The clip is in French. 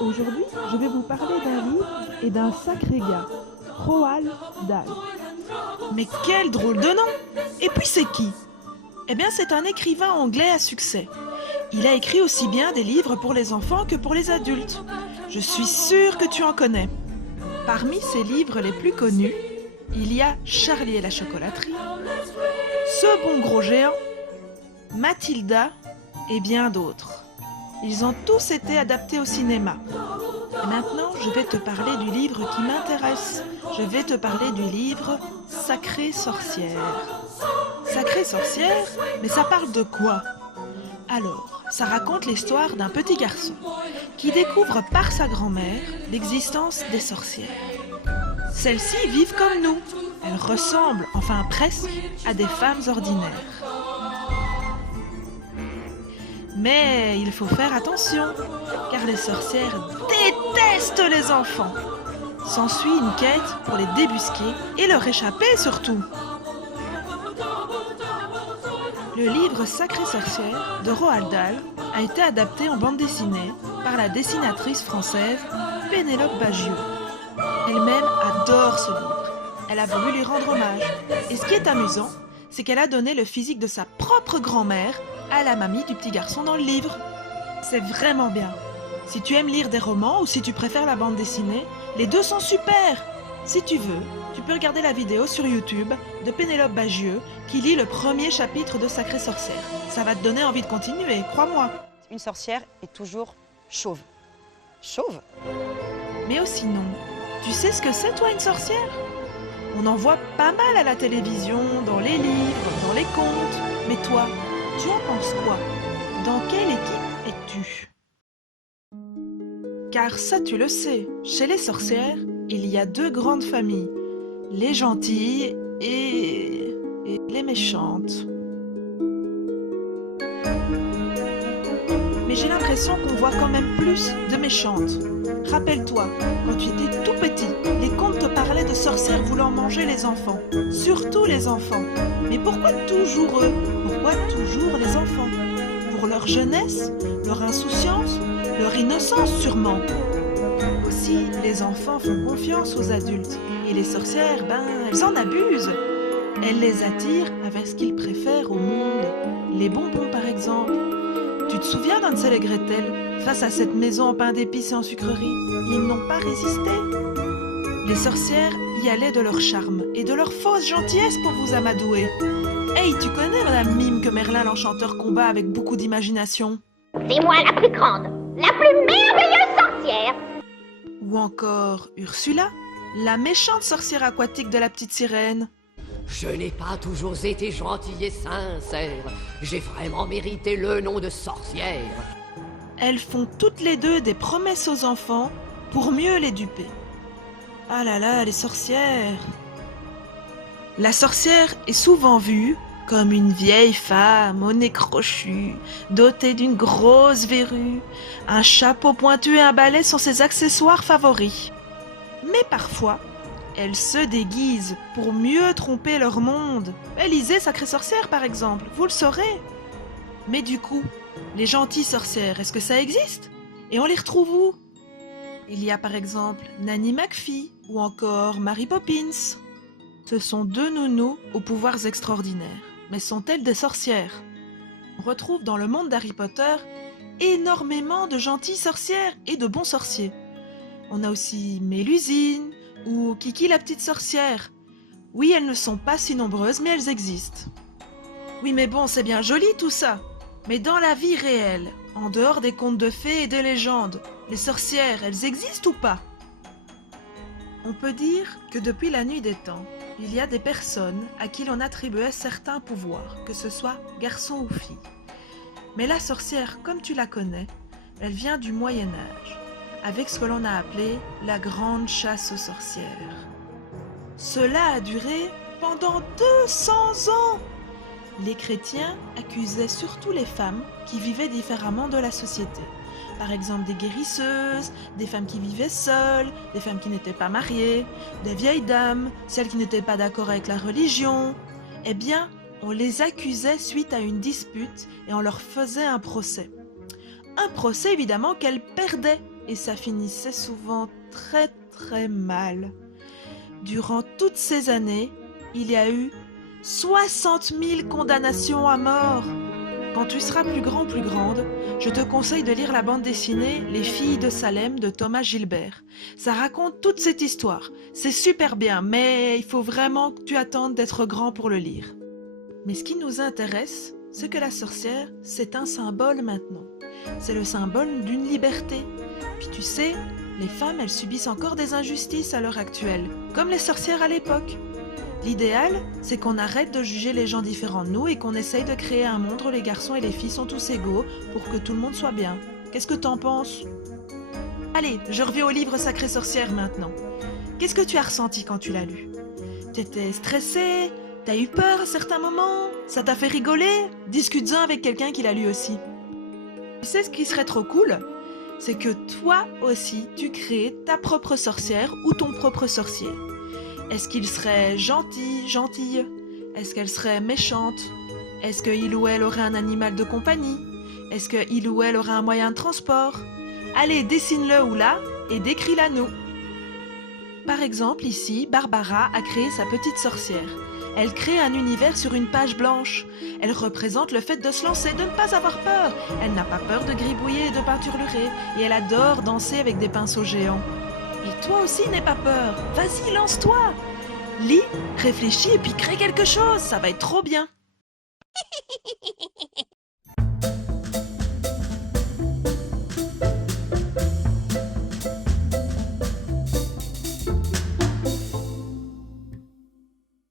Aujourd'hui, je vais vous parler d'un livre et d'un sacré gars, Roald Dahl. Mais quel drôle de nom! Et puis c'est qui? Eh bien c'est un écrivain anglais à succès. Il a écrit aussi bien des livres pour les enfants que pour les adultes. Je suis sûre que tu en connais. Parmi ses livres les plus connus, il y a Charlie et la chocolaterie, Ce bon gros géant, Mathilda et bien d'autres. Ils ont tous été adaptés au cinéma. Et maintenant, je vais te parler du livre qui m'intéresse. Je vais te parler du livre Sacrée sorcière. Sacrée sorcière? Mais ça parle de quoi? Alors, ça raconte l'histoire d'un petit garçon qui découvre par sa grand-mère l'existence des sorcières. Celles-ci vivent comme nous. Elles ressemblent, enfin presque, à des femmes ordinaires. Mais il faut faire attention, car les sorcières détestent les enfants. S'ensuit une quête pour les débusquer et leur échapper surtout. Le livre Sacrée sorcière de Roald Dahl a été adapté en bande dessinée par la dessinatrice française Pénélope Bagieux. Elle-même adore ce livre. Elle a voulu lui rendre hommage. Et ce qui est amusant, c'est qu'elle a donné le physique de sa propre grand-mère à la mamie du petit garçon dans le livre. C'est vraiment bien. Si tu aimes lire des romans ou si tu préfères la bande dessinée, les deux sont super. Si tu veux, tu peux regarder la vidéo sur YouTube de Pénélope Bagieux qui lit le premier chapitre de Sacrée sorcière. Ça va te donner envie de continuer, crois-moi. Une sorcière est toujours chauve. Chauve? Mais aussi non. Tu sais ce que c'est, toi, une sorcière? On en voit pas mal à la télévision, dans les livres, dans les contes. Mais toi, tu en penses quoi? Dans quelle équipe es-tu? Car ça, tu le sais, chez les sorcières, il y a deux grandes familles. Les gentilles et les méchantes. Mais j'ai l'impression qu'on voit quand même plus de méchantes. Rappelle-toi, quand tu étais tout petit, les contes te parlaient de sorcières voulant manger les enfants. Surtout les enfants. Mais pourquoi toujours eux? Pourquoi toujours les enfants? Pour leur jeunesse, leur insouciance, leur innocence sûrement. Aussi, les enfants font confiance aux adultes. Et les sorcières, elles en abusent. Elles les attirent avec ce qu'ils préfèrent au monde. Les bonbons par exemple. Tu te souviens d'Hansel et Gretel, face à cette maison en pain d'épices et en sucreries? Ils n'ont pas résisté. Les sorcières y allaient de leur charme et de leur fausse gentillesse pour vous amadouer. Hey, tu connais Madame Mime que Merlin l'Enchanteur combat avec beaucoup d'imagination? C'est moi la plus grande, la plus merveilleuse sorcière. Ou encore Ursula, la méchante sorcière aquatique de la petite sirène. Je n'ai pas toujours été gentille et sincère. J'ai vraiment mérité le nom de sorcière. Elles font toutes les deux des promesses aux enfants pour mieux les duper. Ah là là, les sorcières! La sorcière est souvent vue comme une vieille femme au nez crochu, dotée d'une grosse verrue. Un chapeau pointu et un balai sont ses accessoires favoris. Mais parfois, elles se déguisent pour mieux tromper leur monde. Lisez Sacrée sorcière par exemple, vous le saurez. Mais du coup, les gentilles sorcières, est-ce que ça existe? Et on les retrouve où? Il y a par exemple Nanny McPhee ou encore Mary Poppins. Ce sont deux nounous aux pouvoirs extraordinaires. Mais sont-elles des sorcières? On retrouve dans le monde d'Harry Potter énormément de gentilles sorcières et de bons sorciers. On a aussi Mélusine ou Kiki la petite sorcière. Oui, elles ne sont pas si nombreuses, mais elles existent. Oui, mais bon, c'est bien joli tout ça. Mais dans la vie réelle, en dehors des contes de fées et des légendes, les sorcières, elles existent ou pas? On peut dire que depuis la nuit des temps, il y a des personnes à qui l'on attribuait certains pouvoirs, que ce soit garçon ou fille. Mais la sorcière, comme tu la connais, elle vient du Moyen-Âge, avec ce que l'on a appelé la grande chasse aux sorcières. Cela a duré pendant 200 ans. Les chrétiens accusaient surtout les femmes qui vivaient différemment de la société. Par exemple des guérisseuses, des femmes qui vivaient seules, des femmes qui n'étaient pas mariées, des vieilles dames, celles qui n'étaient pas d'accord avec la religion. Eh bien, on les accusait suite à une dispute et on leur faisait un procès. Un procès évidemment qu'elles perdaient, et ça finissait souvent très très mal. Durant toutes ces années, il y a eu 60 000 condamnations à mort. Quand tu seras plus grand, plus grande, je te conseille de lire la bande dessinée Les filles de Salem de Thomas Gilbert. Ça raconte toute cette histoire. C'est super bien, mais il faut vraiment que tu attendes d'être grand pour le lire. Mais ce qui nous intéresse, c'est que la sorcière, c'est un symbole maintenant. C'est le symbole d'une liberté. Puis tu sais, les femmes, elles subissent encore des injustices à l'heure actuelle, comme les sorcières à l'époque. L'idéal, c'est qu'on arrête de juger les gens différents de nous et qu'on essaye de créer un monde où les garçons et les filles sont tous égaux pour que tout le monde soit bien. Qu'est-ce que t'en penses? Allez, je reviens au livre Sacrée Sorcière maintenant. Qu'est-ce que tu as ressenti quand tu l'as lu? T'étais stressée? T'as eu peur à certains moments? Ça t'a fait rigoler? Discute-en avec quelqu'un qui l'a lu aussi. Tu sais ce qui serait trop cool? C'est que toi aussi, tu crées ta propre sorcière ou ton propre sorcier. Est-ce qu'il serait gentil, gentille? Est-ce qu'elle serait méchante? Est-ce qu'il ou elle aurait un animal de compagnie? Est-ce qu'il ou elle aurait un moyen de transport? Allez, dessine-le ou là et décris-la nous. Par exemple, ici, Barbara a créé sa petite sorcière. Elle crée un univers sur une page blanche. Elle représente le fait de se lancer, de ne pas avoir peur. Elle n'a pas peur de gribouiller et de peinturlurer. Et elle adore danser avec des pinceaux géants. Et toi aussi, n'aie pas peur. Vas-y, lance-toi. Lis, réfléchis et puis crée quelque chose. Ça va être trop bien.